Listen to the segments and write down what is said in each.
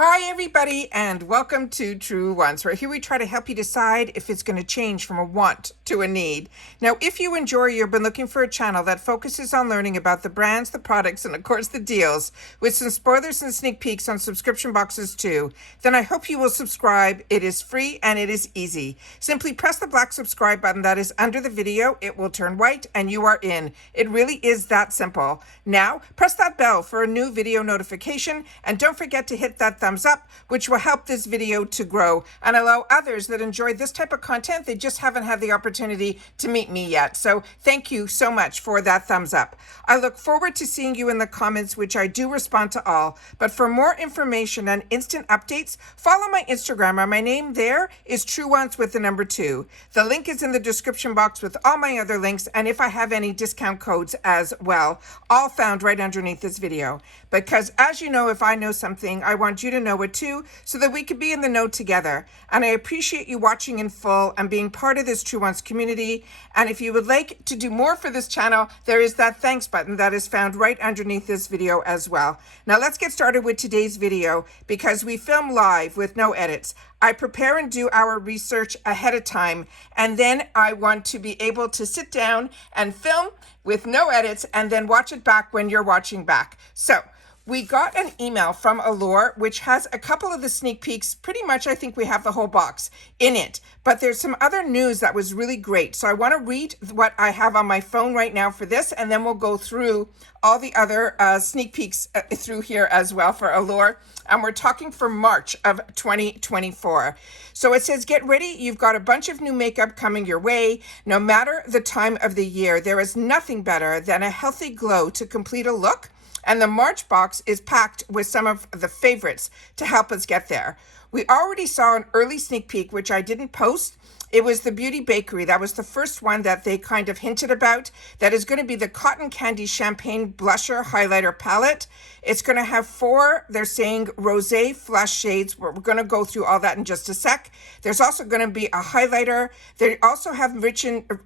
Hi everybody and welcome to Truewants, where here we try to help you decide if it's going to change from a want to a need. Now, if you enjoy, you've been looking for a channel that focuses on learning about the brands, the products, and of course the deals, with some spoilers and sneak peeks on subscription boxes too, then I hope you will subscribe. It is free and it is easy. Simply press the black subscribe button that is under the video. It will turn white and you are in. It really is that simple. Now, press that bell for a new video notification and don't forget to hit that thumbs up, which will help this video to grow and allow others that enjoy this type of content, they just haven't had the opportunity to meet me yet. So thank you so much for that thumbs up. I look forward to seeing you in the comments, which I do respond to all. But for more information and instant updates, follow my Instagram. My name there is Truewants with the number 2. The link is in the description box with all my other links, and if I have any discount codes as well, all found right underneath this video. Because as you know, if I know something, I want you to know it too, so that we could be in the know together. And I appreciate you watching in full and being part of this Truewants community. And if you would like to do more for this channel, there is that thanks button that is found right underneath this video as well. Now let's get started with today's video, because we film live with no edits. I prepare and do our research ahead of time, and then I want to be able to sit down and film with no edits and then watch it back when you're watching back. So we got an email from Allure, which has a couple of the sneak peeks. Pretty much, I think we have the whole box in it. But there's some other news that was really great. So I want to read what I have on my phone right now for this, and then we'll go through all the other sneak peeks through here as well for Allure. And we're talking for March of 2024. So it says, get ready. You've got a bunch of new makeup coming your way. No matter the time of the year, there is nothing better than a healthy glow to complete a look. And the March box is packed with some of the favorites to help us get there. We already saw an early sneak peek, which I didn't post. It was the Beauty Bakery. That was the first one that they kind of hinted about. That is going to be the Cotton Candy Champagne Blusher Highlighter Palette. It's going to have 4, they're saying, rosé flush shades. We're going to go through all that in just a sec. There's also going to be a highlighter. They also have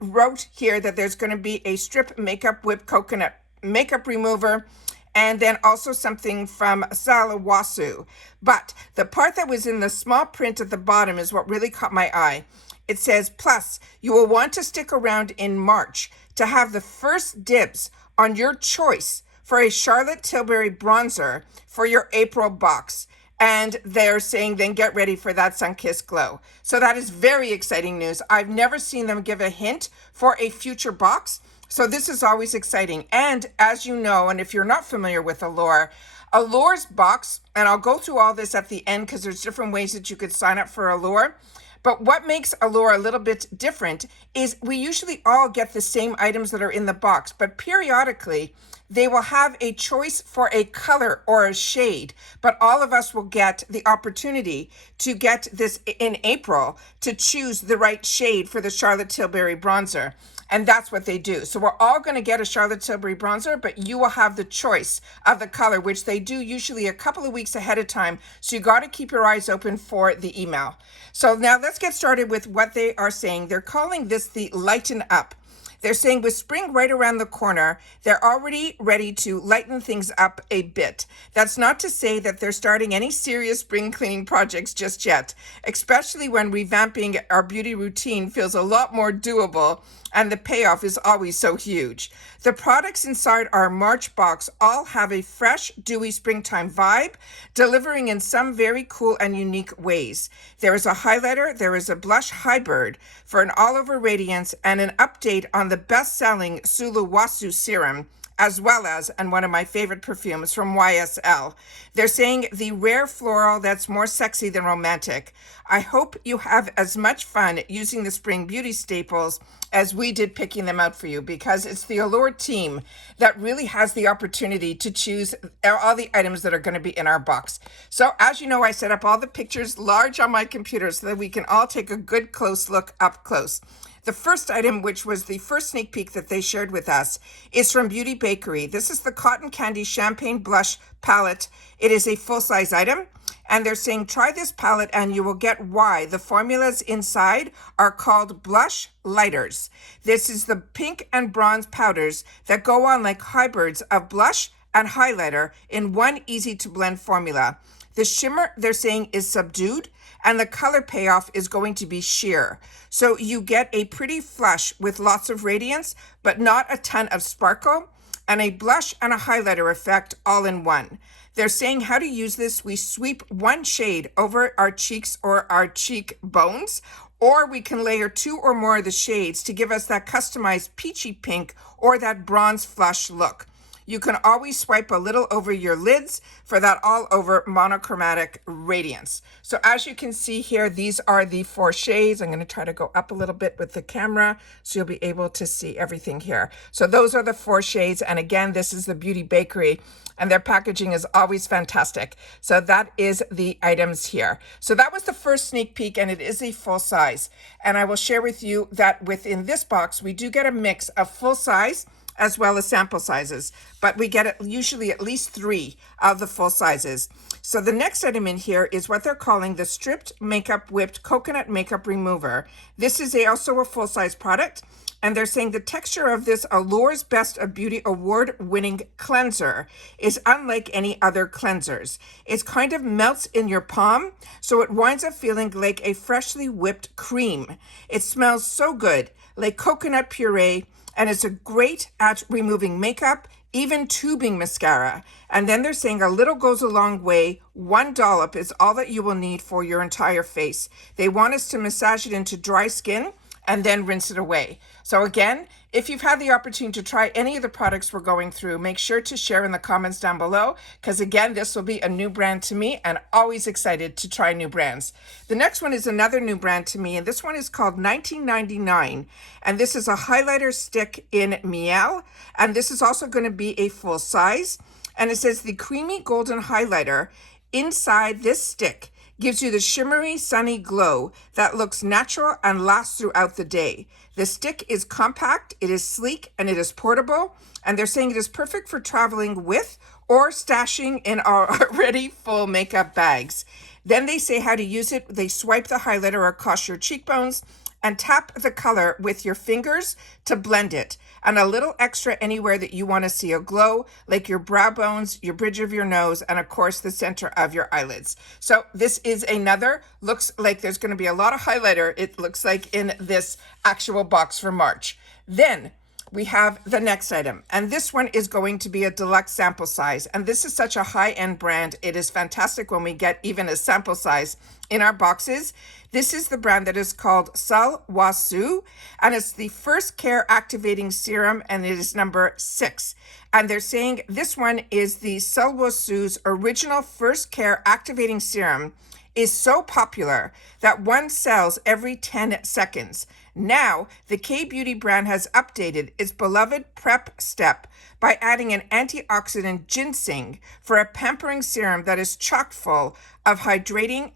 wrote here that there's going to be a strip makeup whipped coconut makeup remover, and then also something from Salawasu. But the part that was in the small print at the bottom is what really caught my eye. It says, plus, you will want to stick around in March to have the first dibs on your choice for a Charlotte Tilbury bronzer for your April box. And they're saying, then get ready for that sun-kissed glow. So that is very exciting news. I've never seen them give a hint for a future box. So this is always exciting. And as you know, and if you're not familiar with Allure, Allure's box, and I'll go through all this at the end because there's different ways that you could sign up for Allure. But what makes Allure a little bit different is we usually all get the same items that are in the box, but periodically they will have a choice for a color or a shade, but all of us will get the opportunity to get this in April to choose the right shade for the Charlotte Tilbury bronzer. And that's what they do. So we're all going to get a Charlotte Tilbury bronzer, but you will have the choice of the color, which they do usually a couple of weeks ahead of time. So you got to keep your eyes open for the email. So now let's get started with what they are saying. They're calling this the Lighten Up. They're saying with spring right around the corner, they're already ready to lighten things up a bit. That's not to say that they're starting any serious spring cleaning projects just yet, especially when revamping our beauty routine feels a lot more doable and the payoff is always so huge. The products inside our March box all have a fresh, dewy springtime vibe, delivering in some very cool and unique ways. There is a highlighter, there is a blush hybrid for an all-over radiance, and an update on the best-selling Salawasu serum, as well as, and one of my favorite perfumes from YSL. They're saying the rare floral that's more sexy than romantic. I hope you have as much fun using the spring beauty staples as we did picking them out for you, because it's the Allure team that really has the opportunity to choose all the items that are going to be in our box. So as you know, I set up all the pictures large on my computer so that we can all take a good close look up close. The first item, which was the first sneak peek that they shared with us, is from Beauty Bakery. This is the Cotton Candy Champagne Blush Palette. It is a full-size item, and they're saying try this palette and you will get why the formulas inside are called blush lighters. This is the pink and bronze powders that go on like hybrids of blush and highlighter in one easy-to-blend formula. The shimmer, they're saying, is subdued, and the color payoff is going to be sheer. So you get a pretty flush with lots of radiance, but not a ton of sparkle, and a blush and a highlighter effect all in one. They're saying how to use this. We sweep one shade over our cheeks or our cheek bones, or we can layer 2 or more of the shades to give us that customized peachy pink or that bronze flush look. You can always swipe a little over your lids for that all over monochromatic radiance. So as you can see here, these are the 4 shades. I'm going to try to go up a little bit with the camera so you'll be able to see everything here. So those are the 4 shades. And again, this is the Beauty Bakery, and their packaging is always fantastic. So that is the items here. So that was the first sneak peek, and it is a full size. And I will share with you that within this box, we do get a mix of full size as well as sample sizes, but we get usually at least 3 of the full sizes. So the next item in here is what they're calling the Stripped Makeup Whipped Coconut Makeup Remover. This is also a full-size product, and they're saying the texture of this Allure's Best of Beauty award-winning cleanser is unlike any other cleansers. It kind of melts in your palm, so it winds up feeling like a freshly whipped cream. It smells so good, like coconut puree, and it's a great at removing makeup, even tubing mascara. And then they're saying a little goes a long way. 1 dollop is all that you will need for your entire face. They want us to massage it into dry skin and then rinse it away. So again, if you've had the opportunity to try any of the products we're going through, make sure to share in the comments down below, because again, this will be a new brand to me, and always excited to try new brands. The next one is another new brand to me, and this one is called 1999, and this is a highlighter stick in Miel, and this is also going to be a full size, and it says the creamy golden highlighter inside this stick gives you the shimmery, sunny glow that looks natural and lasts throughout the day. The stick is compact, it is sleek, and it is portable. And they're saying it is perfect for traveling with or stashing in our already full makeup bags. Then they say how to use it. They swipe the highlighter across your cheekbones and tap the color with your fingers to blend it. And a little extra anywhere that you want to see a glow, like your brow bones, your bridge of your nose, and of course the center of your eyelids. So this is another, looks like there's going to be a lot of highlighter, it looks like, in this actual box for March. Then we have the next item, and this one is going to be a deluxe sample size. And this is such a high-end brand. It is fantastic when we get even a sample size in our boxes. This is the brand that is called Salwasu, and it's the First Care Activating Serum, and it is number 6. And they're saying this one is the Salwasu's original First Care Activating Serum is so popular that one sells every 10 seconds. Now, the K-Beauty brand has updated its beloved prep step by adding an antioxidant ginseng for a pampering serum that is chock full of hydrating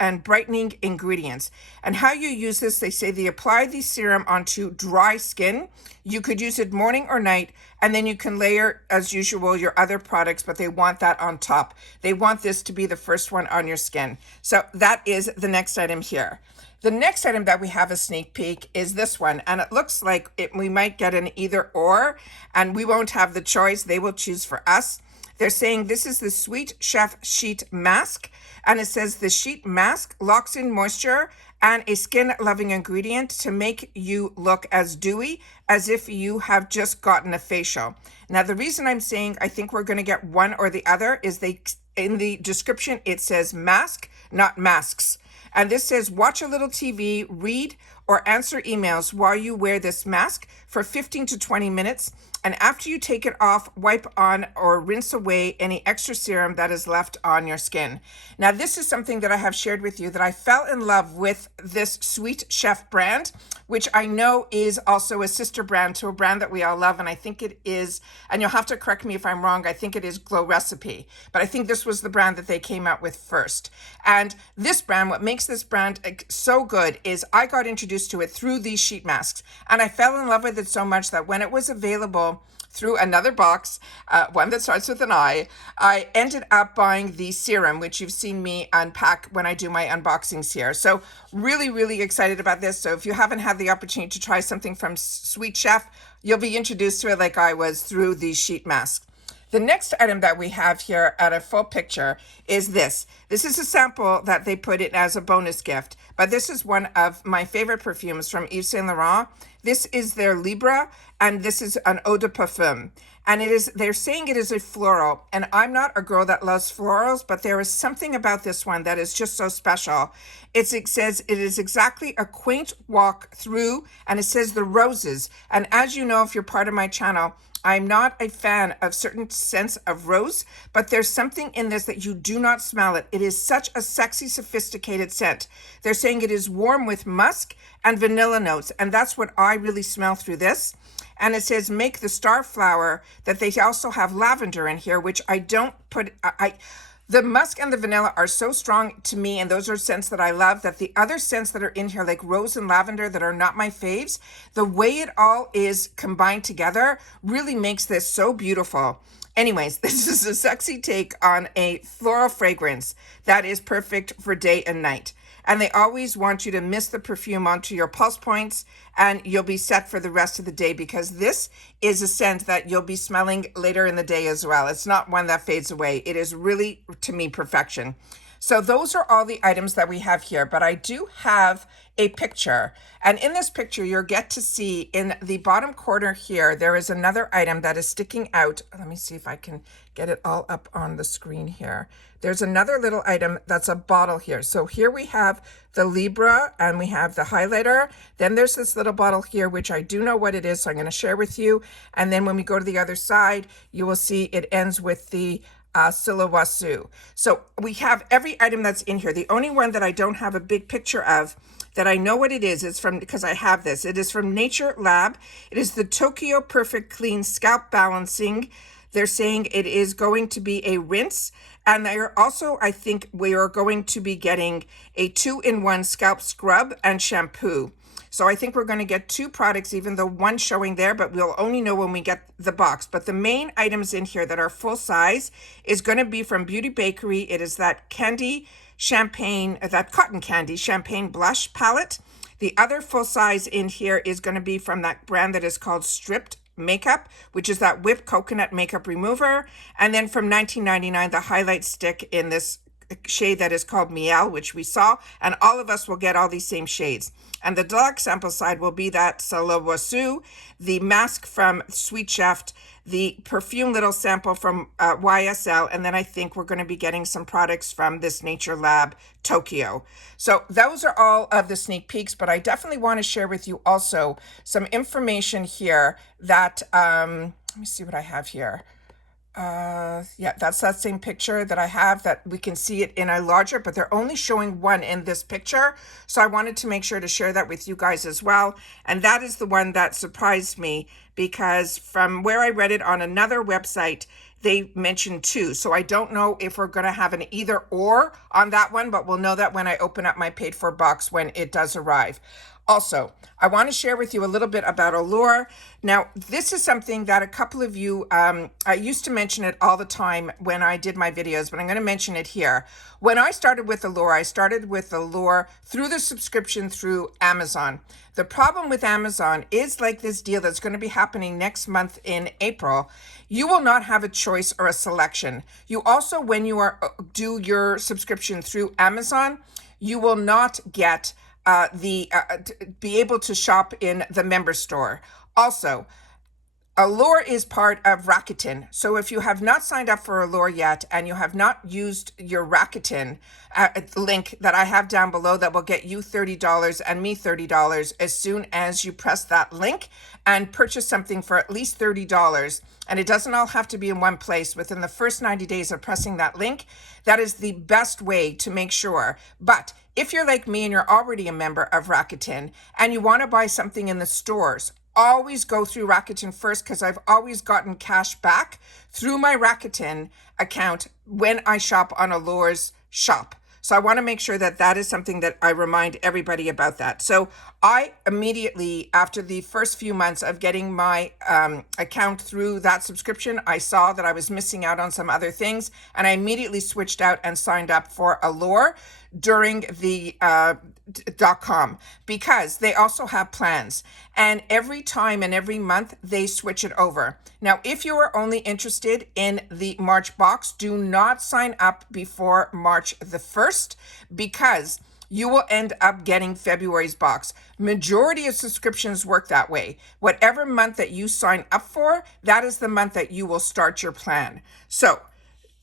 and brightening ingredients. And how you use this, they say they apply the serum onto dry skin. You could use it morning or night, and then you can layer, as usual, your other products, but they want that on top. They want this to be the first one on your skin. So that is the next item here. The next item that we have a sneak peek is this one, and it looks like we might get an either or, and we won't have the choice. They will choose for us. They're saying this is the Sweet Chef Sheet Mask, and it says the sheet mask locks in moisture and a skin-loving ingredient to make you look as dewy as if you have just gotten a facial. Now, the reason I'm saying I think we're going to get one or the other is in the description, it says mask, not masks. And this says, watch a little TV, read, or answer emails while you wear this mask for 15 to 20 minutes. And after you take it off, wipe on or rinse away any extra serum that is left on your skin. Now, this is something that I have shared with you, that I fell in love with this Sweet Chef brand, which I know is also a sister brand to a brand that we all love. And I think it is, and you'll have to correct me if I'm wrong, I think it is Glow Recipe. But I think this was the brand that they came out with first. And this brand, what makes this brand so good is I got introduced to it through these sheet masks. And I fell in love with it so much that when it was available through another box, one that starts with an I ended up buying the serum, which you've seen me unpack when I do my unboxings here. So really, really excited about this. So if you haven't had the opportunity to try something from Sweet Chef, you'll be introduced to it like I was through these sheet masks. The next item that we have here at a full picture is this. This is a sample that they put in as a bonus gift, but this is one of my favorite perfumes from Yves Saint Laurent. This is their Libra, and this is an eau de parfum. And they're saying it is a floral, and I'm not a girl that loves florals, but there is something about this one that is just so special. It says it is exactly a quaint walk through, and it says the roses. And as you know, if you're part of my channel, I'm not a fan of certain scents of rose, but there's something in this that you do not smell it. It is such a sexy, sophisticated scent. They're saying it is warm with musk and vanilla notes, and that's what I really smell through this. And it says make the star flower, that they also have lavender in here, which I don't put, the musk and the vanilla are so strong to me, and those are scents that I love, that the other scents that are in here, like rose and lavender, that are not my faves, the way it all is combined together really makes this so beautiful. Anyways, this is a sexy take on a floral fragrance that is perfect for day and night. And they always want you to mist the perfume onto your pulse points, and you'll be set for the rest of the day, because this is a scent that you'll be smelling later in the day as well. It's not one that fades away. It is really, to me, perfection. So those are all the items that we have here, but I do have a picture. And in this picture, you'll get to see in the bottom corner here, there is another item that is sticking out. Let me see if I can get it all up on the screen here. There's another little item that's a bottle here. So here we have the Libra, and we have the highlighter. Then there's this little bottle here, which I do know what it is, so I'm going to share with you. And then when we go to the other side, you will see it ends with the Silhouette. So we have every item that's in here. The only one that I don't have a big picture of, that I know what it is from, because I have this. It is from Nature Lab. It is the Tokyo Perfect Clean Scalp Balancing. They're saying it is going to be a rinse. And they're also, I think we are going to be getting a 2-in-1 scalp scrub and shampoo. So I think we're going to get 2 products, even though one's showing there, but we'll only know when we get the box. But the main items in here that are full size is going to be from Beauty Bakery. It is that candy champagne, that cotton candy champagne blush palette. The other full size in here is going to be from that brand that is called Stripped Makeup, which is that whipped coconut makeup remover. And then from $19.99, the highlight stick in this shade that is called Miel, which we saw, and all of us will get all these same shades. And the deluxe sample side will be that Silhouette, the mask from Sweet Chef, the perfume little sample from YSL, and then I think we're going to be getting some products from this Nature Lab Tokyo. So those are all of the sneak peeks, but I definitely want to share with you also some information here that, let me see what I have here. Yeah, that's that same picture that I have, that we can see it in a larger, but they're only showing one in this picture. So I wanted to make sure to share that with you guys as well. And that is the one that surprised me, because from where I read it on another website, they mentioned 2. So I don't know if we're going to have an either or on that one, but we'll know that when I open up my paid for box when it does arrive. Also, I want to share with you a little bit about Allure. Now, this is something that a couple of you, I used to mention it all the time when I did my videos, but I'm going to mention it here. When I started with Allure, I started with Allure through the subscription through Amazon. The problem with Amazon is, like this deal that's going to be happening next month in April, you will not have a choice or a selection. You also, when you do your subscription through Amazon, you will not get be able to shop in the member store. Also, Allure is part of Rakuten. So if you have not signed up for Allure yet, and you have not used your Rakuten link that I have down below, that will get you $30 and me $30 as soon as you press that link and purchase something for at least $30. And it doesn't all have to be in one place. Within the first 90 days of pressing that link, that is the best way to make sure. But if you're like me and you're already a member of Rakuten and you want to buy something in the stores, always go through Rakuten first, because I've always gotten cash back through my Rakuten account when I shop on Allure's shop. So I want to make sure that that is something that I remind everybody about that. So I immediately, after the first few months of getting my account through that subscription, I saw that I was missing out on some other things, and I immediately switched out and signed up for Allure. during the .com, because they also have plans, and every time and every month they switch it over. Now, if you are only interested in the March box, do not sign up before March the 1st, because you will end up getting February's box. Majority of subscriptions work that way. Whatever month that you sign up for, that is the month that you will start your plan. So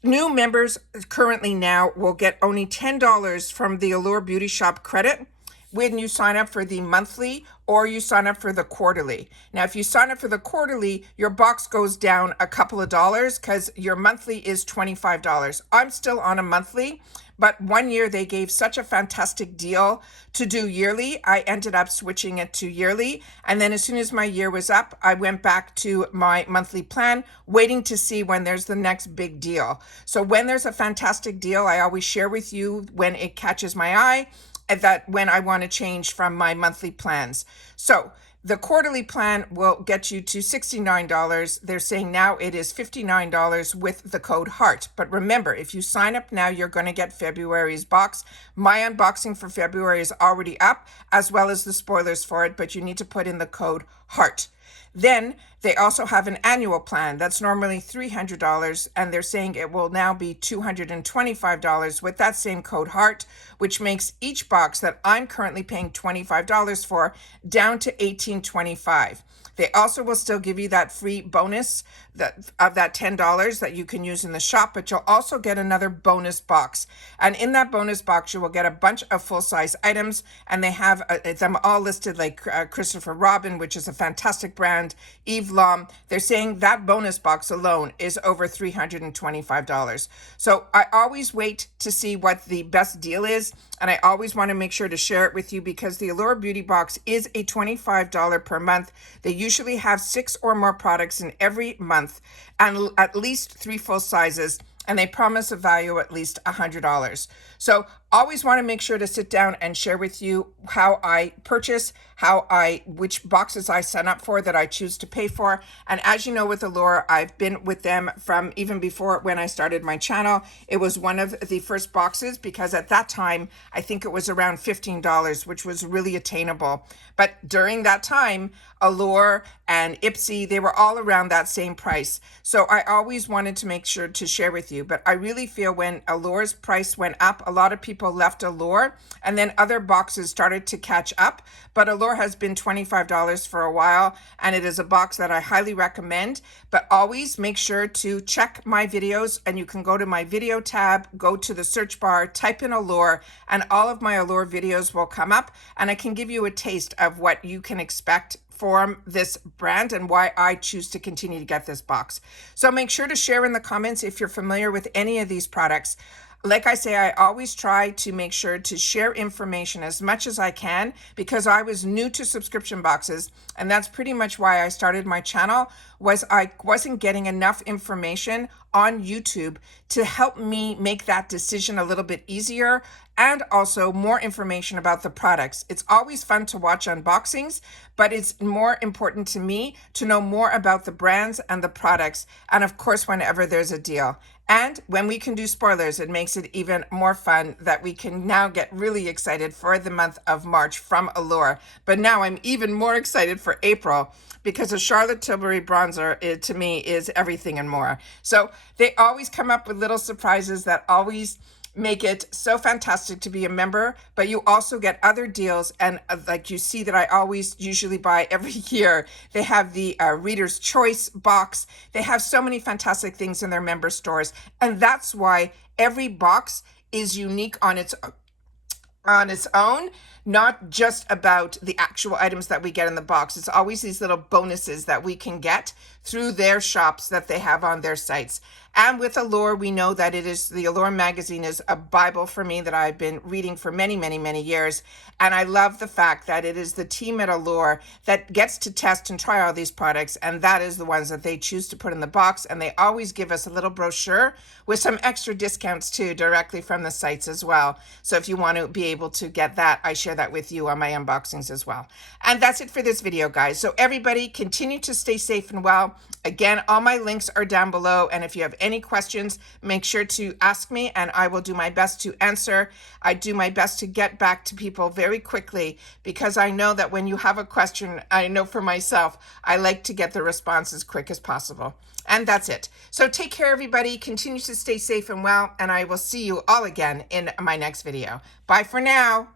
new members currently now will get only $10 from the Allure Beauty Shop credit when you sign up for the monthly or you sign up for the quarterly. Now, if you sign up for the quarterly, your box goes down a couple of dollars because your monthly is $25. I'm still on a monthly, but 1 year they gave such a fantastic deal to do yearly. I ended up switching it to yearly. And then as soon as my year was up, I went back to my monthly plan, waiting to see when there's the next big deal. So when there's a fantastic deal, I always share with you when it catches my eye, that when I want to change from my monthly plans. So the quarterly plan will get you to $69. They're saying now it is $59 with the code HEART. But remember, if you sign up now, you're going to get February's box. My unboxing for February is already up, as well as the spoilers for it, but you need to put in the code HEART. Then they also have an annual plan that's normally $300, and they're saying it will now be $225 with that same code HEART, which makes each box that I'm currently paying $25 for down to $18.25. They also will still give you that free bonus of that $10 that you can use in the shop, but you'll also get another bonus box. And in that bonus box, you will get a bunch of full-size items, and they have them all listed, like Christopher Robin, which is a fantastic brand, Eve Lom. They're saying that bonus box alone is over $325. So I always wait to see what the best deal is, and I always want to make sure to share it with you, because the Allure Beauty Box is a $25 per month. They usually have 6 or more products in every month and at least 3 full sizes, and they promise a value at least $100. So always want to make sure to sit down and share with you how I purchase, which boxes I sign up for that I choose to pay for. And as you know, with Allure, I've been with them from even before when I started my channel. It was one of the first boxes, because at that time, I think it was around $15, which was really attainable. But during that time, Allure and Ipsy, they were all around that same price. So I always wanted to make sure to share with you. But I really feel when Allure's price went up, a lot of people left Allure, and then other boxes started to catch up. But Allure has been $25 for a while, and it is a box that I highly recommend. But always make sure to check my videos, and you can go to my video tab, go to the search bar, type in Allure, and all of my Allure videos will come up, and I can give you a taste of what you can expect from this brand and why I choose to continue to get this box. So make sure to share in the comments if you're familiar with any of these products. Like I say, I always try to make sure to share information as much as I can, because I was new to subscription boxes, and that's pretty much why I started my channel. Was I wasn't getting enough information on YouTube to help me make that decision a little bit easier, and also more information about the products. It's always fun to watch unboxings, but it's more important to me to know more about the brands and the products, and of course, whenever there's a deal. And when we can do spoilers, it makes it even more fun that we can now get really excited for the month of March from Allure. But now I'm even more excited for April, because a Charlotte Tilbury bronzer, to me, is everything and more. So they always come up with little surprises that always make it so fantastic to be a member, but you also get other deals. And like you see that I always usually buy every year, they have the Reader's Choice box. They have so many fantastic things in their member stores. And that's why every box is unique on its own, not just about the actual items that we get in the box. It's always these little bonuses that we can get through their shops that they have on their sites. And with Allure, we know that it is, the Allure magazine is a Bible for me that I've been reading for many, many, many years. And I love the fact that it is the team at Allure that gets to test and try all these products, and that is the ones that they choose to put in the box. And they always give us a little brochure with some extra discounts too, directly from the sites as well. So if you want to be able to get that, I share that with you on my unboxings as well. And that's it for this video, guys. So everybody, continue to stay safe and well. Again, all my links are down below, and if you have any questions, make sure to ask me and I will do my best to answer. I do my best to get back to people very quickly because I know that when you have a question, I know for myself, I like to get the response as quick as possible. And that's it. So take care, everybody. Continue to stay safe and well, and I will see you all again in my next video. Bye for now.